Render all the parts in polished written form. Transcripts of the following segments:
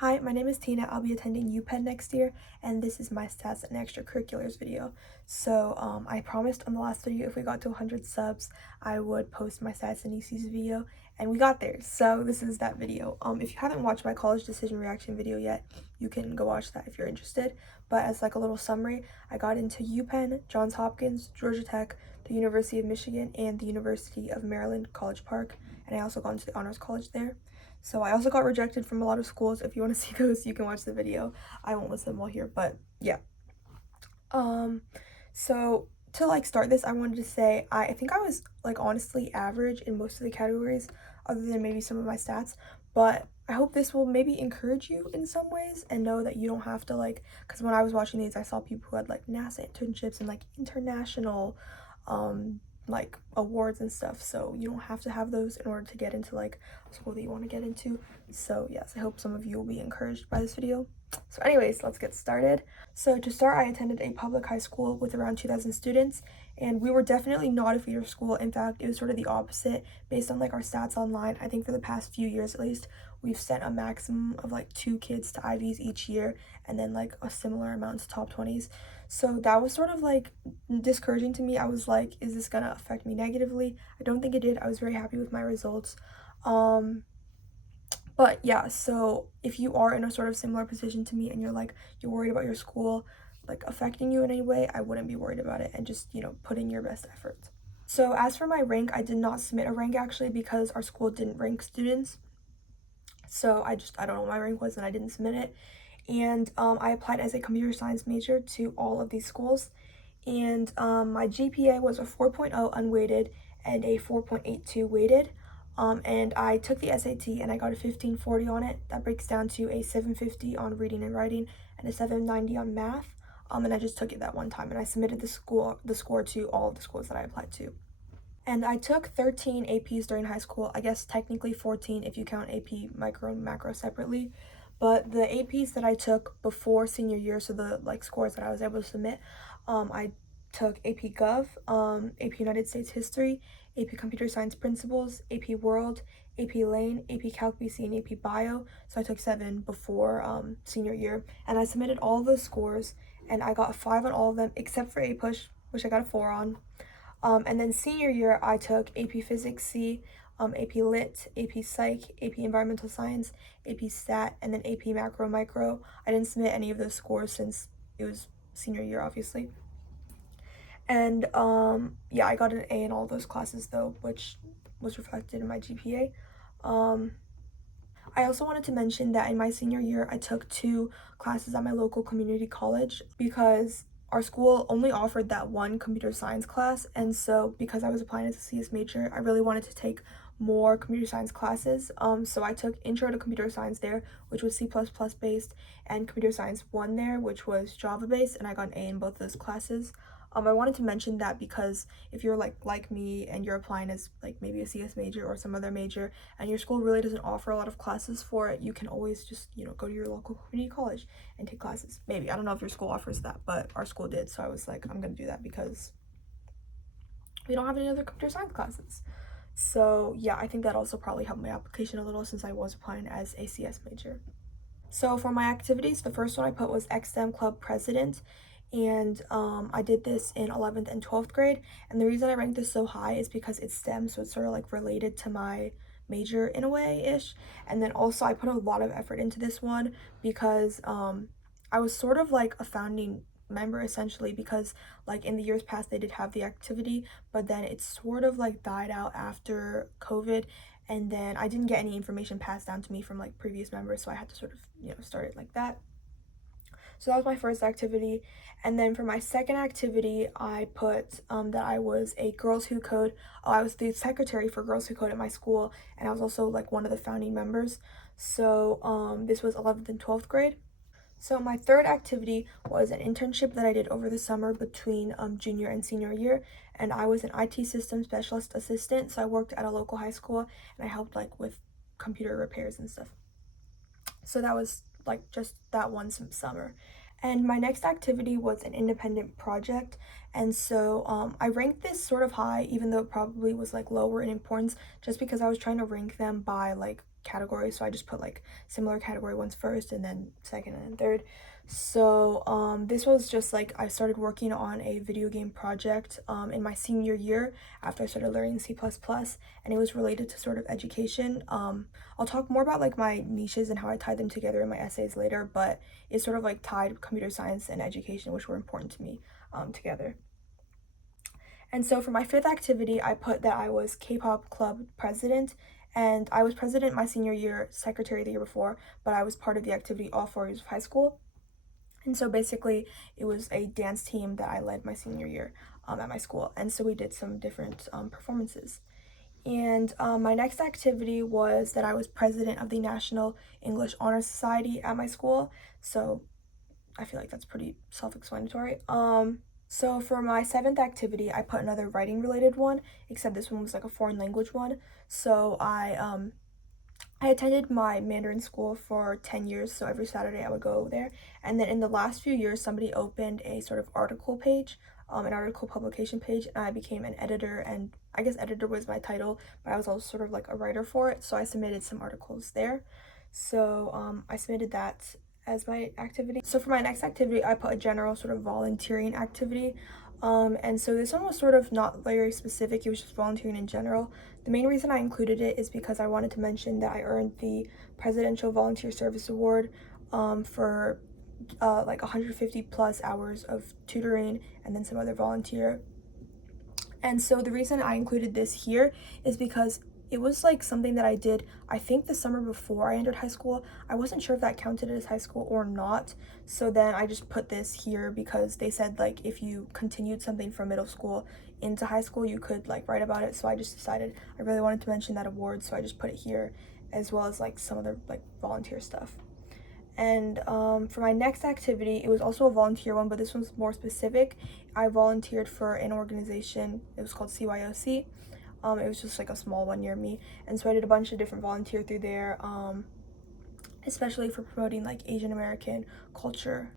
Hi, my name is Tina. I'll be attending UPenn next year, and this is my stats and extracurriculars video. I promised on the last video if we got to 100 subs, I would post my stats and ECs video, and we got there. So this is that video. If you haven't watched my college decision reaction video yet, you can go watch that if you're interested. But as like a little summary, I got into UPenn, Johns Hopkins, Georgia Tech, the University of Michigan, and the University of Maryland, College Park, and I also got into the honors college there. So I also got rejected from a lot of schools. If you want to see those, you can watch the video. I won't list them all here, but yeah. So to like start this, I wanted to say I think I was like honestly average in most of the categories, other than maybe some of my stats. But I hope this will maybe encourage you in some ways and know that you don't have to like, because when I was watching these, I saw people who had like NASA internships and like international like awards and stuff, so you don't have to have those in order to get into like a school that you want to get into. So yes, I hope some of you will be encouraged by this video. So anyways, let's get started. So to start, I attended a public high school with around 2,000 students, and we were definitely not a feeder school. In fact, it was sort of the opposite based on like our stats online. I think for the past few years at least, we've sent a maximum of like 2 kids to Ivies each year, and then like a similar amount to top 20s. So that was sort of like discouraging to me. I was like, is this gonna affect me negatively? I don't think it did. I was very happy with my results. But yeah, so if you are in a sort of similar position to me and you're worried about your school like affecting you in any way, I wouldn't be worried about it and just, put in your best efforts. So as for my rank, I did not submit a rank actually because our school didn't rank students. So I don't know what my rank was and I didn't submit it. And I applied as a computer science major to all of these schools. And my GPA was a 4.0 unweighted and a 4.82 weighted. And I took the SAT and I got a 1540 on it. That breaks down to a 750 on reading and writing and a 790 on math. And I just took it that one time and I submitted the score to all of the schools that I applied to. And I took 13 APs during high school. I guess technically 14 if you count AP micro and macro separately. But the APs that I took before senior year, so the like scores that I was able to submit, I took AP Gov, AP United States History, AP Computer Science Principles, AP World, AP Lane, AP Calc BC, and AP Bio. So I took 7 before senior year, and I submitted all those scores, and I got a 5 on all of them except for APUSH, which I got a 4 on. And then senior year, I took AP Physics C, AP Lit, AP Psych, AP Environmental Science, AP Stat, and then AP Macro Micro. I didn't submit any of those scores since it was senior year, obviously. And yeah, I got an A in all those classes though, which was reflected in my GPA. I also wanted to mention that in my senior year, I took 2 classes at my local community college because our school only offered that one computer science class, and so because I was applying as a CS major, I really wanted to take more computer science classes. So I took Intro to Computer Science there, which was C++ based, and Computer Science 1 there, which was Java based, and I got an A in both those classes. I wanted to mention that because if you're like me and you're applying as like maybe a CS major or some other major and your school really doesn't offer a lot of classes for it, you can always just, go to your local community college and take classes. Maybe, I don't know if your school offers that, but our school did, so I was like, I'm gonna do that because we don't have any other computer science classes. So yeah, I think that also probably helped my application a little since I was applying as a CS major. So for my activities, the first one I put was XSTEM Club President, and I did this in 11th and 12th grade, and the reason I ranked this so high is because it's STEM, so it's sort of like related to my major in a way-ish, and then also I put a lot of effort into this one because I was sort of like a founding member essentially because like in the years past they did have the activity, but then it sort of like died out after COVID, and then I didn't get any information passed down to me from like previous members, so I had to sort of start it like that. So that was my first activity. And then for my second activity, I put that I was a Girls Who Code. Oh, I was the secretary for Girls Who Code at my school, and I was also like one of the founding members. So this was 11th and 12th grade. So my third activity was an internship that I did over the summer between junior and senior year, and I was an IT system specialist assistant. So I worked at a local high school and I helped like with computer repairs and stuff. So that was like just that one summer. And my next activity was an independent project, and so I ranked this sort of high even though it probably was like lower in importance just because I was trying to rank them by like categories, so I just put like similar category ones first and then second and then third. So this was just like I started working on a video game project in my senior year after I started learning C++, and it was related to sort of education. I'll talk more about like my niches and how I tied them together in my essays later, but it sort of like tied computer science and education, which were important to me, together. And so for my fifth activity, I put that I was K-pop club president, and I was president my senior year, secretary the year before, but I was part of the activity all 4 years of high school. And so basically, it was a dance team that I led my senior year at my school, and so we did some different performances. And my next activity was that I was president of the National English Honor Society at my school, so I feel like that's pretty self-explanatory. So for my seventh activity, I put another writing related one, except this one was like a foreign language one. So I attended my Mandarin school for 10 years, so every Saturday I would go there. And then in the last few years, somebody opened a sort of article page, an article publication page, and I became an editor, and I guess editor was my title, but I was also sort of like a writer for it, so I submitted some articles there. So I submitted that as my activity. So for my next activity, I put a general sort of volunteering activity. And so this one was sort of not very specific, it was just volunteering in general. The main reason I included it is because I wanted to mention that I earned the Presidential Volunteer Service Award for like 150 plus hours of tutoring and then some other volunteer. And so the reason I included this here is because it was like something that I did, I think the summer before I entered high school. I wasn't sure if that counted as high school or not. So then I just put this here because they said like if you continued something from middle school into high school, you could like write about it. So I just decided I really wanted to mention that award. So I just put it here as well as like some other like volunteer stuff. And for my next activity, it was also a volunteer one, but this one's more specific. I volunteered for an organization, it was called CYOC. It was just like a small one near me, and so I did a bunch of different volunteer through there, especially for promoting like Asian American culture.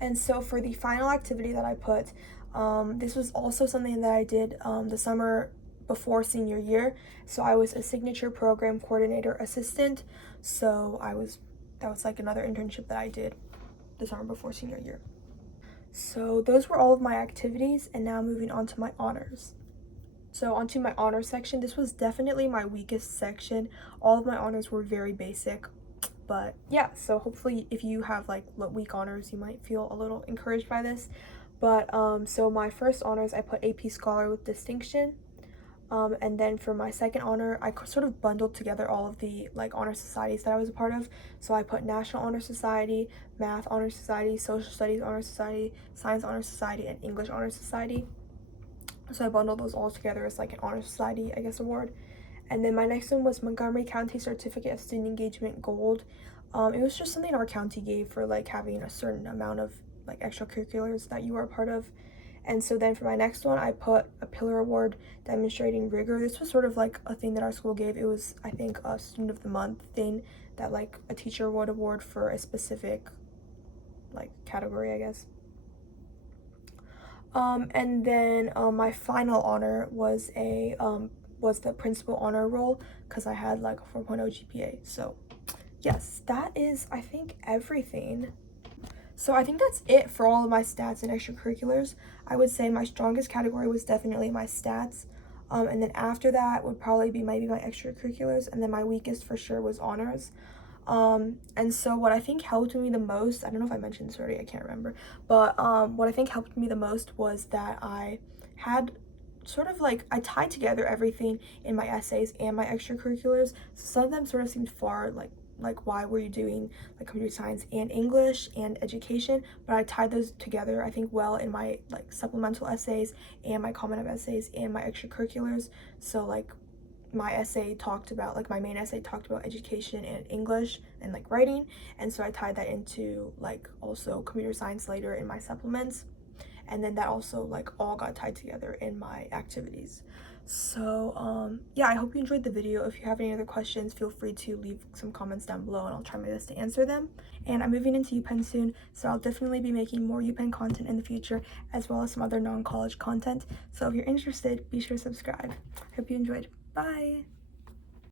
And so for the final activity that I put, this was also something that I did the summer before senior year. So I was a signature program coordinator assistant. So that was like another internship that I did the summer before senior year. So those were all of my activities, and now moving on to my honors. So onto my honors section. This was definitely my weakest section. All of my honors were very basic, but yeah, so hopefully if you have like weak honors, you might feel a little encouraged by this. But so my first honors, I put AP Scholar with distinction. And then for my second honor, I sort of bundled together all of the like honor societies that I was a part of. So I put National Honor Society, Math Honor Society, Social Studies Honor Society, Science Honor Society, and English Honor Society. So I bundled those all together as like an honor society, I guess, award. And then my next one was Montgomery County Certificate of Student Engagement Gold. It was just something our county gave for like having a certain amount of like extracurriculars that you were a part of. And so then for my next one, I put a Pillar Award demonstrating rigor. This was sort of like a thing that our school gave. It was, I think, a Student of the Month thing that like a teacher would award for a specific like category, I guess. And then my final honor was the principal honor roll because I had like a 4.0 GPA. So yes, that is, I think, everything. So I think that's it for all of my stats and extracurriculars. I would say my strongest category was definitely my stats. And then after that would probably be maybe my extracurriculars, and then my weakest for sure was honors. And so what I think helped me the most, I don't know if I mentioned this already, I can't remember, but what I think helped me the most was that I had sort of like, I tied together everything in my essays and my extracurriculars. So some of them sort of seemed far like why were you doing like computer science and English and education, but I tied those together I think well in my like supplemental essays and my comment of essays and my extracurriculars. So like my essay talked about, like my main essay talked about education and English and like writing, and so I tied that into like also computer science later in my supplements, and then that also like all got tied together in my activities. So yeah, I hope you enjoyed the video. If you have any other questions, feel free to leave some comments down below and I'll try my best to answer them. And I'm moving into UPenn soon, so I'll definitely be making more UPenn content in the future, as well as some other non-college content. So if you're interested, be sure to subscribe. Hope you enjoyed. Bye!